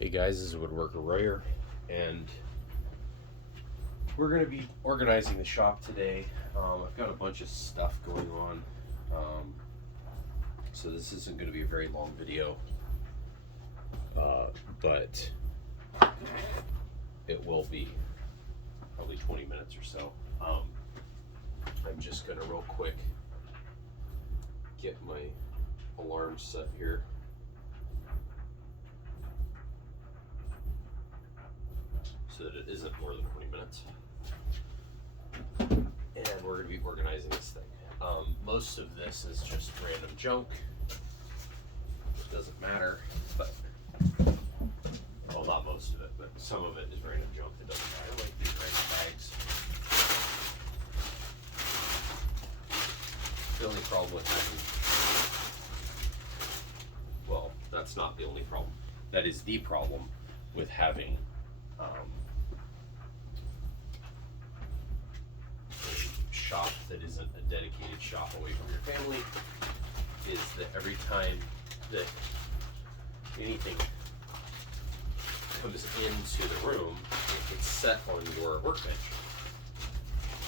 Hey guys, this is Woodworker Royer, and we're going to be organizing the shop today. I've got a bunch of stuff going on, so this isn't going to be a very long video, but it will be probably 20 minutes or so. I'm just going to real quick get my alarm set here. So that it isn't more than 20 minutes. And we're going to be organizing this thing. Most of this is just random junk. It doesn't matter, but, well, not most of it, but some of it is random junk that doesn't matter, like these random bags. The only problem with having, well, that's not the only problem. That is the problem with having a shop that isn't a dedicated shop away from your family, is that every time that anything comes into the room, it gets set on your workbench.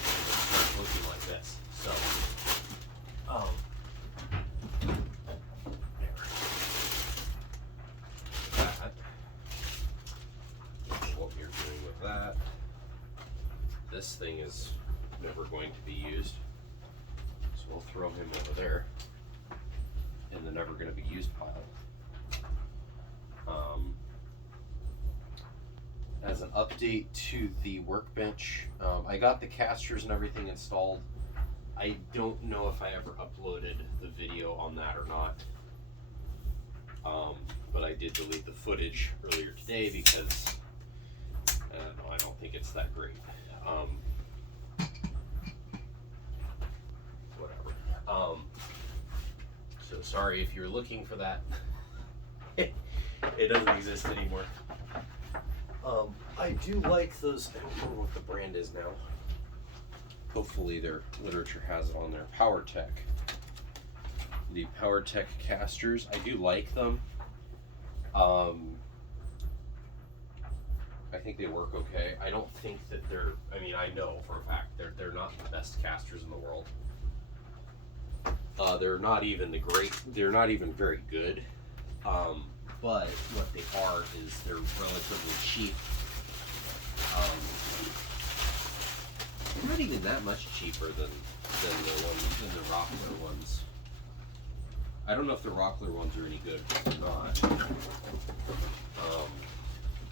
And it starts looking like this. So, what we're doing with that, this thing is never going to be used, so we'll throw him over there in the never going to be used pile. As an update to the workbench, I got the casters and everything installed. I don't know if I ever uploaded the video on that or not, but I did delete the footage earlier today because I don't think it's that great. Whatever. So sorry if you're looking for that. It doesn't exist anymore. I do like those. I don't know what the brand is now. Hopefully their literature has it on there. PowerTech. The PowerTech casters. I do like them. I think they work okay. I don't think that they're, I mean, I know for a fact they're not the best casters in the world. They're not even they're not even very good. But what they are is they're relatively cheap. They're not even that much cheaper than the Rockler ones. I don't know if the Rockler ones are any good or not.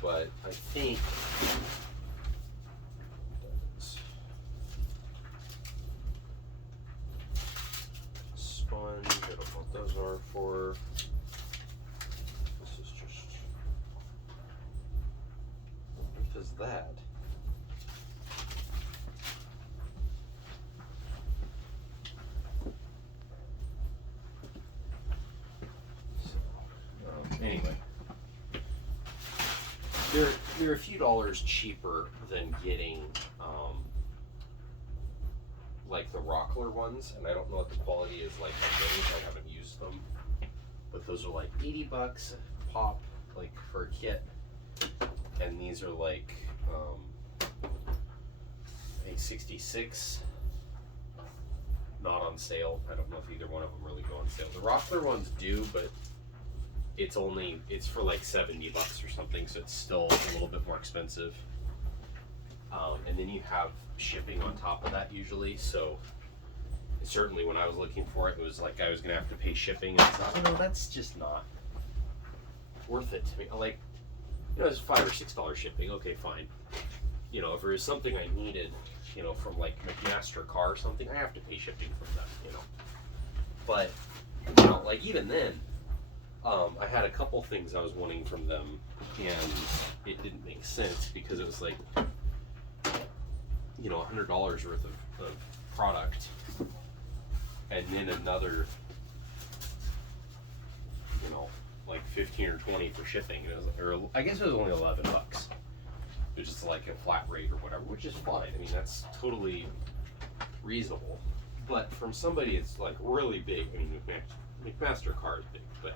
But I think sponge, I don't know what those are for. This is just, what is that? So, anyway. They're a few dollars cheaper than getting like the Rockler ones, and I don't know what the quality is like on those. I haven't used them, but those are like $80 a pop, like for a kit, and these are like I think 66, not on sale. I don't know if either one of them really go on sale. The Rockler ones do, but it's for like $70 or something, so it's still a little bit more expensive. And then you have shipping on top of that usually, so certainly when I was looking for it, it was like I was gonna have to pay shipping, and I thought, oh no, that's just not worth it to me. Like, you know, it's $5 or $6 shipping, okay, fine. You know, if there was something I needed, you know, from like McMaster car or something, I have to pay shipping from them, you know. But, you know, like even then, I had a couple things I was wanting from them, and it didn't make sense because it was like, you know, $100 worth of product, and then another, you know, like 15 or 20 for shipping. It was, or I guess it was only $11, which is like a flat rate or whatever, which is fine. I mean, that's totally reasonable. But from somebody it's like really big, I mean, McMaster car is big, but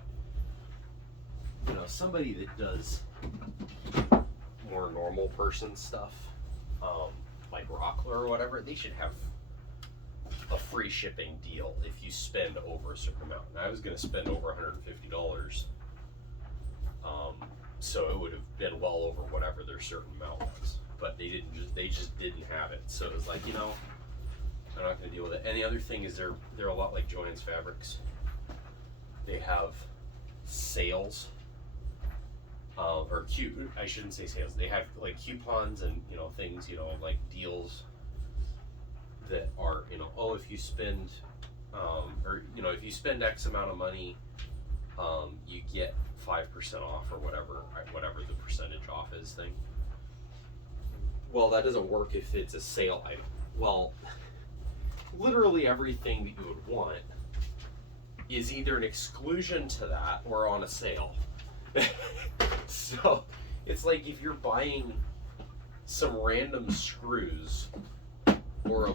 you know, somebody that does more normal person stuff, like Rockler or whatever, they should have a free shipping deal if you spend over a certain amount. And I was going to spend over $150, so it would have been well over whatever their certain amount was. But they just didn't have it. So it was like, you know, I'm not going to deal with it. And the other thing is they're a lot like Joann's Fabrics. They have sales, or I shouldn't say sales. They have like coupons and, you know, things, you know, like deals that are, you know, oh, if you spend, or, you know, if you spend X amount of money, you get 5% off or whatever the percentage off is thing. Well, that doesn't work if it's a sale item. Well, literally everything that you would want is either an exclusion to that or on a sale. So it's like if you're buying some random screws or a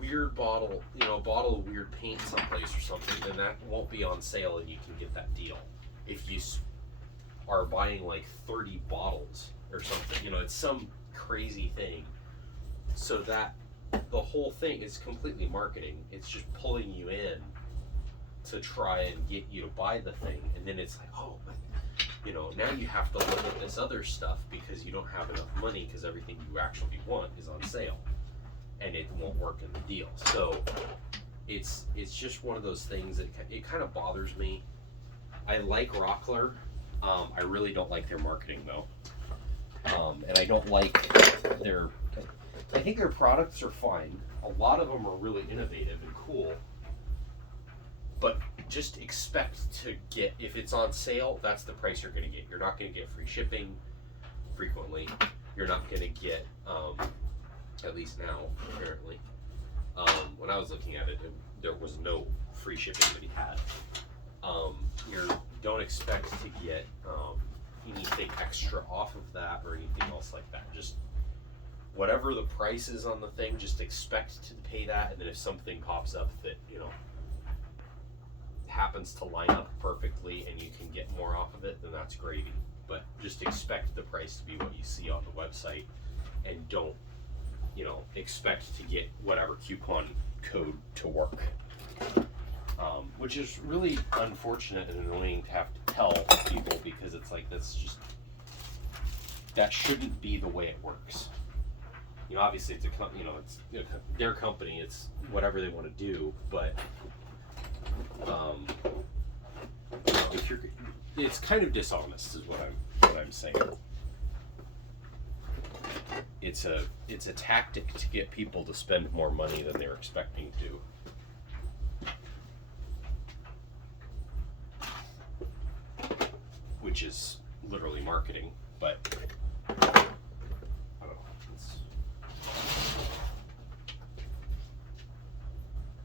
weird bottle, you know, a bottle of weird paint someplace or something, then that won't be on sale and you can get that deal. If you are buying like 30 bottles or something, you know, it's some crazy thing. So that the whole thing is completely marketing. It's just pulling you in to try and get you to buy the thing, and then it's like, oh, but, you know, now you have to look at this other stuff because you don't have enough money because everything you actually want is on sale, and it won't work in the deal. So it's just one of those things that it kind of bothers me. I like Rockler. I really don't like their marketing though, and I don't like I think their products are fine. A lot of them are really innovative and cool. But just expect to get, if it's on sale, that's the price you're going to get. You're not going to get free shipping frequently. You're not going to get, at least now, apparently. When I was looking at it, there was no free shipping that he had. You don't expect to get anything extra off of that or anything else like that. Just whatever the price is on the thing, just expect to pay that. And then if something pops up that, you know, happens to line up perfectly and you can get more off of it, then that's gravy. But just expect the price to be what you see on the website, and don't, you know, expect to get whatever coupon code to work. Which is really unfortunate and annoying to have to tell people, because it's like, that shouldn't be the way it works. You know, obviously it's it's their company, it's whatever they want to do, but if it's kind of dishonest is what I'm saying. It's a tactic to get people to spend more money than they're expecting to. Which is literally marketing, but I don't know.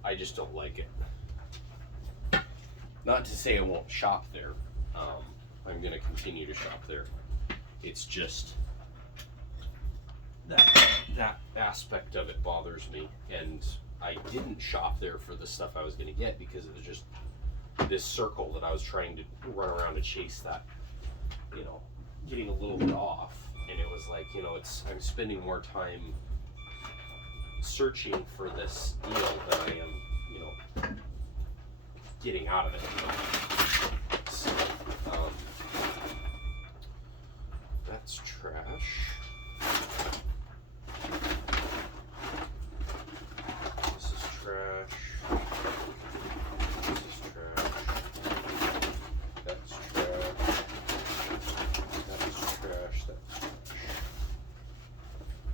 I just don't like it. Not to say I won't shop there. I'm going to continue to shop there. It's just that aspect of it bothers me, and I didn't shop there for the stuff I was going to get because it was just this circle that I was trying to run around to chase that, you know, getting a little bit off, and it was like, you know, I'm spending more time searching for this deal than I am, you know, getting out of it. So, that's trash. This is trash. This is trash. That's trash. That's trash. That's trash.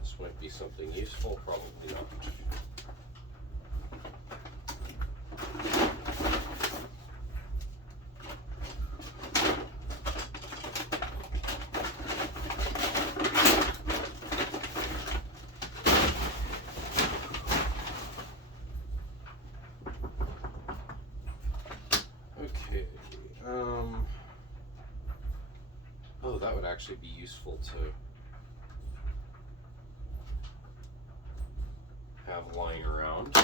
This might be something useful, probably not. Okay, oh, that would actually be useful to have lying around.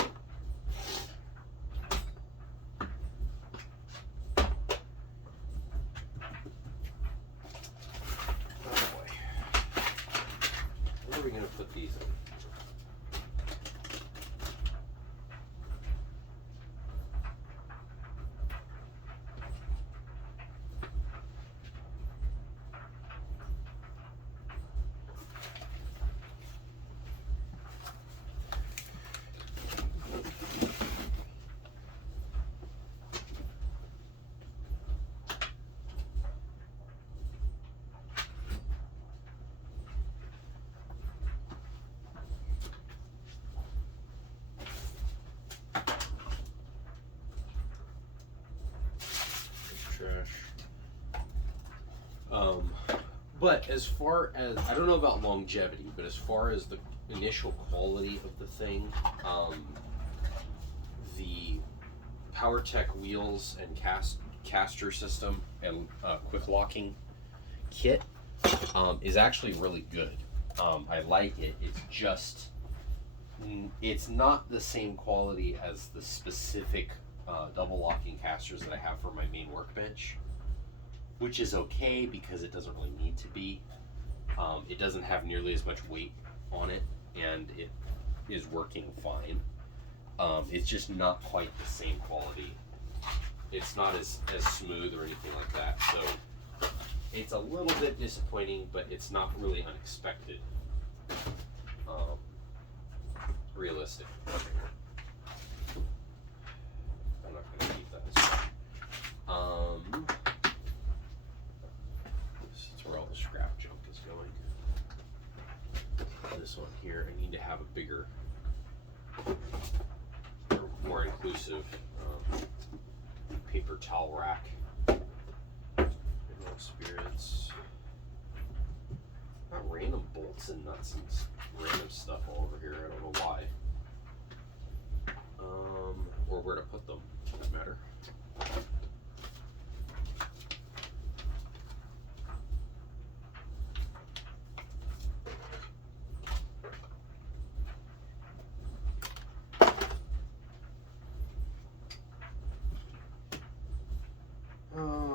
gonna put these in. Trash. But as far as, I don't know about longevity, but as far as the initial quality of the thing, the PowerTech wheels and caster system and quick locking kit is actually really good. I like it. It's just, it's not the same quality as the specific double locking casters that I have for my main workbench, which is okay because it doesn't really need to be. It doesn't have nearly as much weight on it, and it is working fine. It's just not quite the same quality. It's not as smooth or anything like that, so it's a little bit disappointing, but it's not really unexpected. Realistic. I'm not going to keep that as well. This is where all the scrap junk is going. This one here, I need to have a bigger, more inclusive paper towel rack. Spirits. Got random bolts and nuts and random stuff all over here. I don't know why. Or where to put them, for that matter.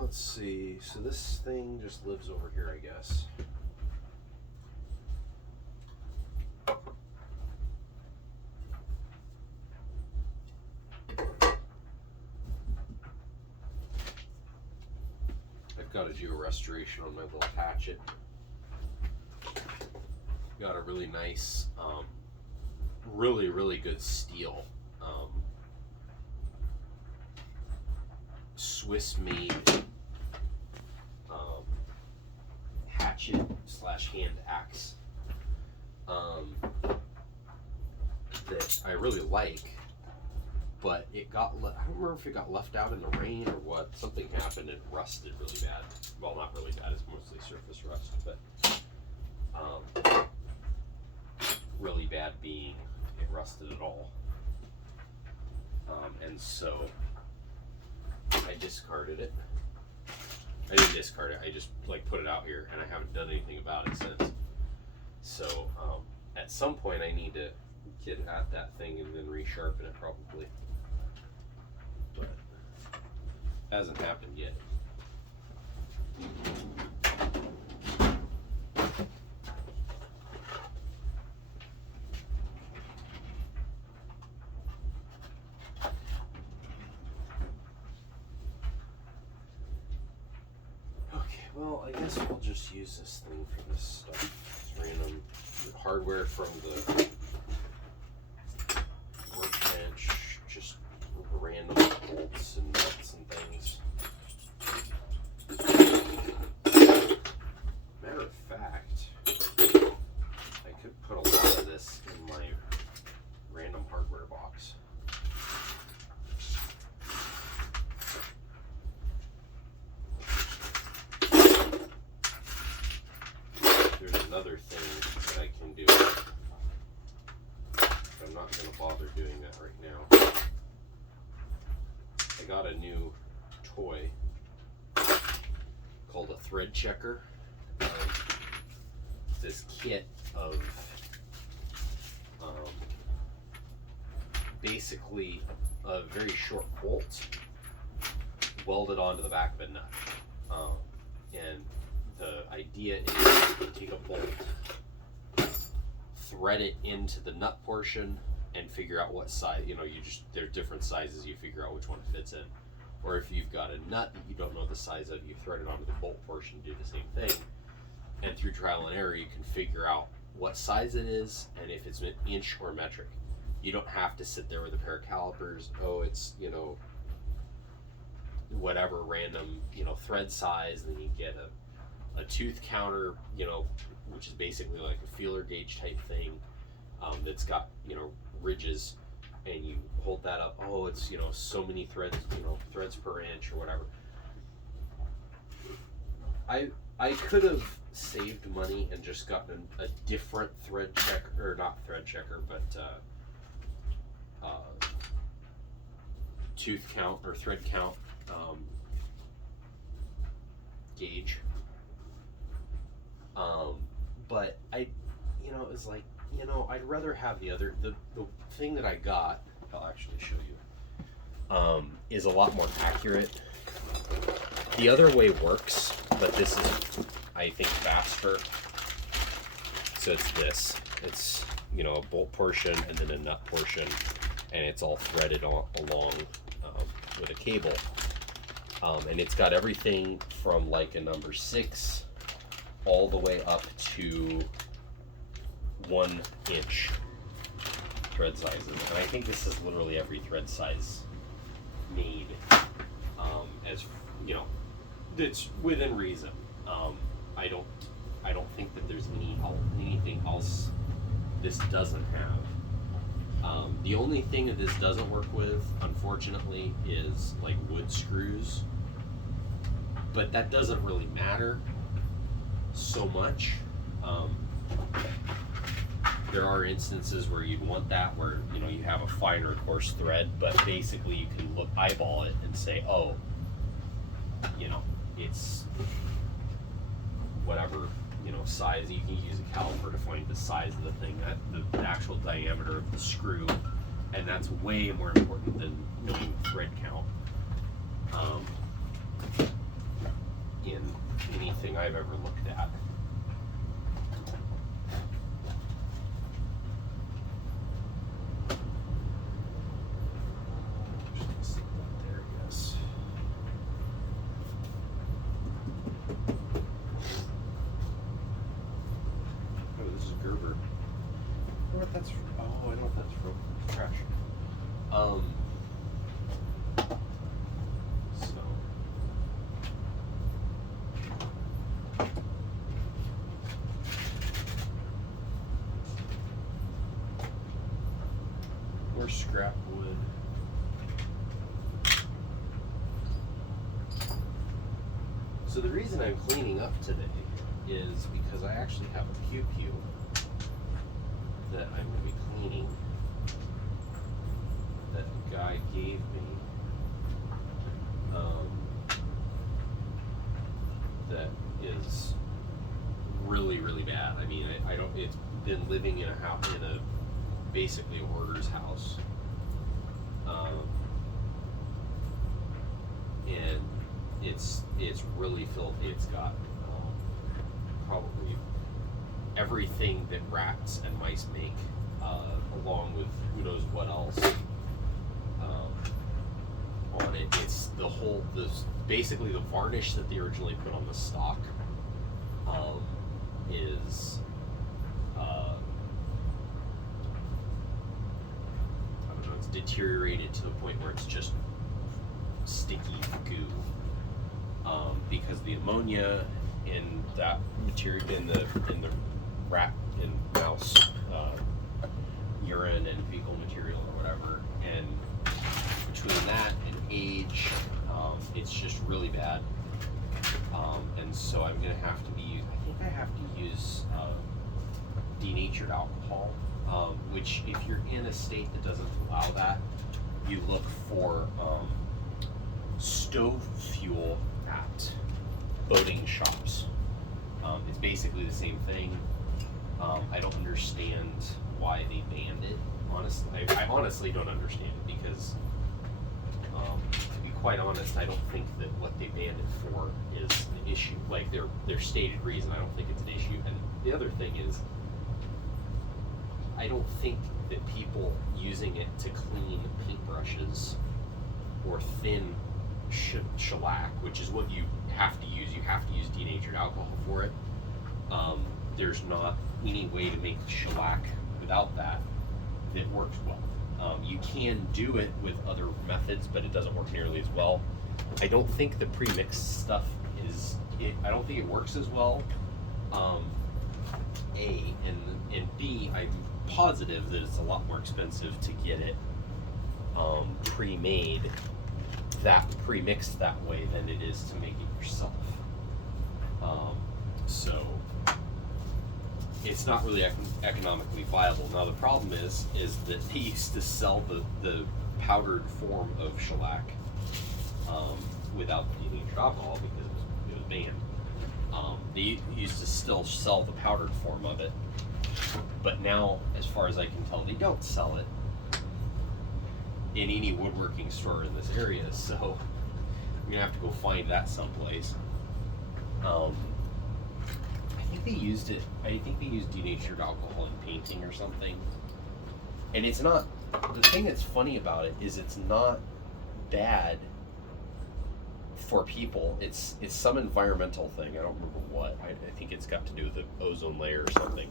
Let's see. So this thing just lives over here, I guess. I've got to do a restoration on my little hatchet. Got a really nice, really good steel. Swiss-made hatchet / hand axe that I really like, but it got, I don't remember if it got left out in the rain or what. Something happened and it rusted really bad. Well, not really bad, it's mostly surface rust, but really bad being it rusted at all. And so I discarded it. I didn't discard it, I just like put it out here and I haven't done anything about it since. So at some point I need to get at that thing and then resharpen it probably. But hasn't happened yet. Well, I guess we'll just use this thing for this stuff. It's random hardware from the workbench, just random bolts and nuts and things. Matter of fact, I could put a lot of this in my random hardware box. Another thing that I can do, but I'm not going to bother doing that right now. I got a new toy called a thread checker. This kit of basically a very short bolt welded onto the back of a nut, and the idea is you can take a bolt, thread it into the nut portion and figure out what size, there's different sizes, you figure out which one it fits in. Or if you've got a nut that you don't know the size of, you thread it onto the bolt portion, do the same thing. And through trial and error, you can figure out what size it is and if it's an inch or metric. You don't have to sit there with a pair of calipers. Oh, it's, whatever random, thread size. Then you get a tooth counter, which is basically like a feeler gauge type thing, that's got, ridges, and you hold that up. Oh, it's, so many threads, threads per inch or whatever. I could have saved money and just gotten a different thread checker, or not thread checker, but tooth count or thread count gauge. But it was like, I'd rather have the thing that I got, I'll actually show you, is a lot more accurate. The other way works, but this is, I think, faster. So it's this. It's, a bolt portion and then a nut portion, and it's all threaded along with a cable. And it's got everything from like a number 6 all the way up to 1 inch thread sizes. And I think this is literally every thread size made, as it's within reason. I don't think that there's anything else this doesn't have. The only thing that this doesn't work with, unfortunately, is like wood screws, but that doesn't really matter so much. There are instances where you'd want that, where you have a finer coarse thread, but basically you can eyeball it and say, oh, it's whatever size. You can use a caliper to find the size of the thing, the actual diameter of the screw, and that's way more important than knowing thread count in anything I've ever looked at. Scrap wood. So the reason I'm cleaning up today is because I actually have a pew-pew that I'm going to be cleaning that the guy gave me, that is really, really bad. I mean, I don't, it's been living in a house, basically a hoarder's house, and it's really filthy. It's got probably everything that rats and mice make, along with who knows what else on it. It's basically the varnish that they originally put on the stock is deteriorated to the point where it's just sticky goo, because the ammonia in that material, in the rat and mouse urine and fecal material or whatever, and between that and age, it's just really bad. And so I'm gonna have to use denatured alcohol, which, if you're in a state that doesn't allow that, you look for stove fuel at boating shops. It's basically the same thing. I don't understand why they banned it. Honestly, I honestly don't understand it, because to be quite honest, I don't think that what they banned it for is an issue. Like their stated reason, I don't think it's an issue. And the other thing is, I don't think that people using it to clean paintbrushes or thin shellac, which is what you have to use. You have to use denatured alcohol for it. There's not any way to make shellac without that works well. You can do it with other methods, but it doesn't work nearly as well. I don't think the pre-mixed stuff I don't think it works as well. A, and B, I'm positive that it's a lot more expensive to get it pre-made, pre-mixed that way than it is to make it yourself. So it's not really economically viable. Now the problem is that they used to sell the powdered form of shellac without denatured alcohol because it was banned. They used to still sell the powdered form of it, but now, as far as I can tell, they don't sell it in any woodworking store in this area. So I'm gonna have to go find that someplace. I think they used denatured alcohol in painting or something. And it's not, the thing that's funny about it is it's not bad for people. It's some environmental thing. I don't remember what. I think it's got to do with the ozone layer or something.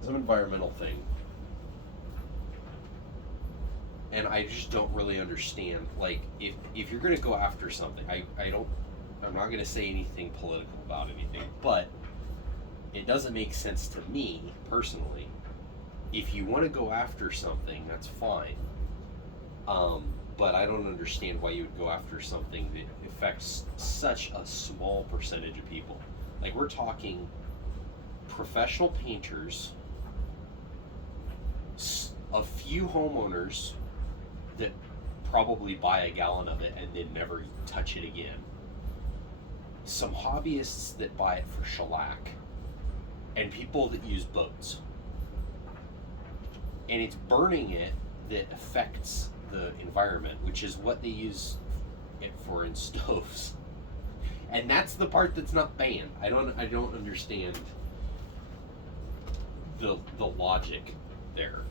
Some environmental thing. And I just don't really understand. Like, if you're going to go after something, I'm not going to say anything political about anything, but it doesn't make sense to me personally. If you want to go after something, that's fine. But I don't understand why you would go after something that affects such a small percentage of people. Like, we're talking professional painters, a few homeowners that probably buy a gallon of it and then never touch it again, some hobbyists that buy it for shellac, and people that use boats. And it's burning it that affects the environment, which is what they use it for in stoves. And that's the part that's not banned. I don't understand the logic there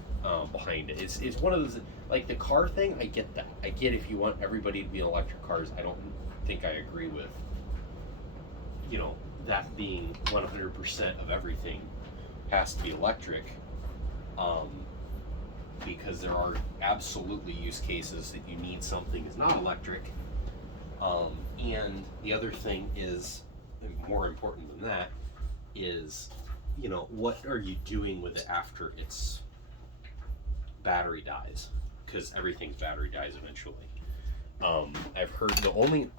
behind it. It's one of those, like the car thing, I get that. I get if you want everybody to be in electric cars. I don't think I agree with, that being 100% of everything has to be electric. Because there are absolutely use cases that you need something that's not electric. And the other thing is, and more important than that, is, what are you doing with it after its battery dies? Because everything's battery dies eventually. I've heard the only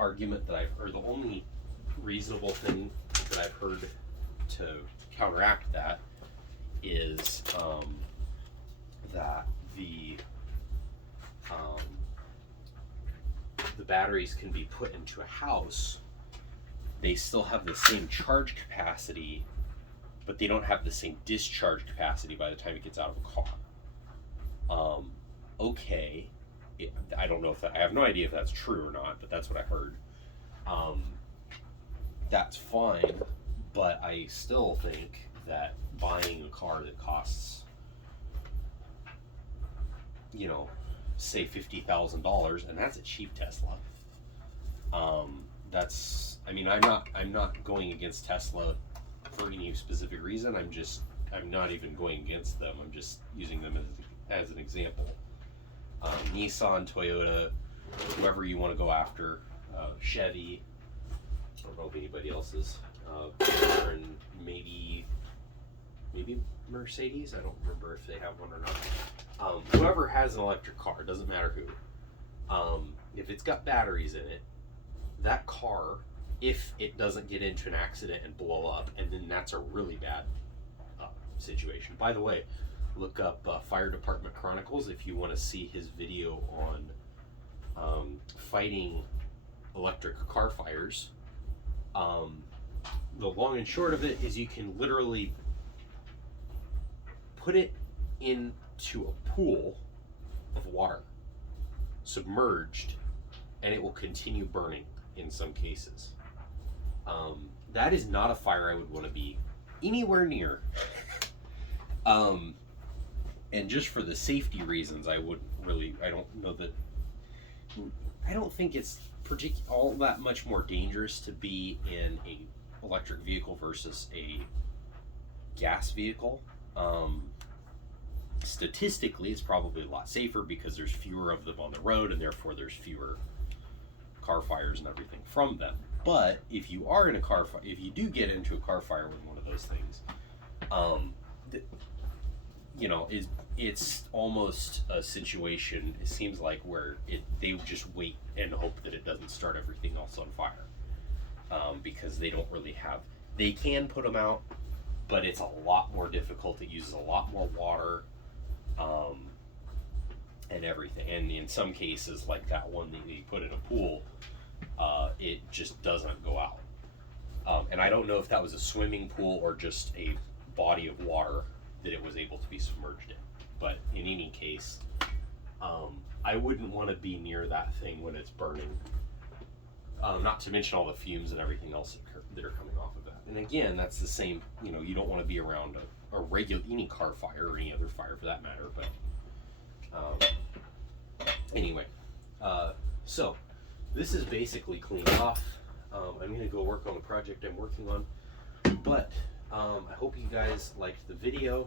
reasonable thing that I've heard to counteract that is that the batteries can be put into a house. They still have the same charge capacity, but they don't have the same discharge capacity by the time it gets out of a car. Okay, I don't know I have no idea if that's true or not, but that's what I heard. That's fine, but I still think that buying a car that costs, say $50,000, and that's a cheap Tesla. I'm not going against Tesla for any specific reason. I'm not even going against them. I'm just using them as an example. Nissan, Toyota, whoever you want to go after, Chevy. I don't know if anybody else is, and maybe Mercedes. I don't remember if they have one or not. Whoever has an electric car, doesn't matter who. If it's got batteries in it, that car, if it doesn't get into an accident and blow up, and then that's a really bad situation. By the way, look up Fire Department Chronicles if you want to see his video on fighting electric car fires. The long and short of it is you can literally put it into a pool of water, submerged, and it will continue burning in some cases. That is not a fire I would want to be anywhere near. And just for the safety reasons, I don't think it's all that much more dangerous to be in a electric vehicle versus a gas vehicle. Statistically, it's probably a lot safer because there's fewer of them on the road, and therefore there's fewer car fires and everything from them. But if you are in a car fire, if you do get into a car fire with one of those things, it's almost a situation, it seems like, where they just wait and hope that it doesn't start everything else on fire, because they don't really they can put them out, but it's a lot more difficult. It uses a lot more water, and everything. And in some cases, like that one that you put in a pool, it just doesn't go out. And I don't know if that was a swimming pool or just a body of water that it was able to be submerged in. But in any case, I wouldn't want to be near that thing when it's burning. Not to mention all the fumes and everything else that are coming off of it. And again, that's the same, you don't want to be around any car fire or any other fire for that matter. But anyway, so this is basically cleaned off. I'm going to go work on the project I'm working on. But I hope you guys liked the video.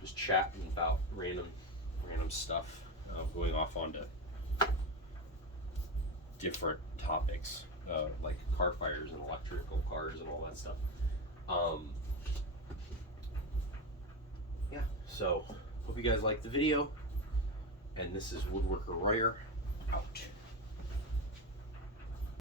Just chatting about random stuff, going off onto different topics, like car fires and electrical cars and all that stuff. Yeah, so hope you guys liked the video. And this is Woodworker Royer out.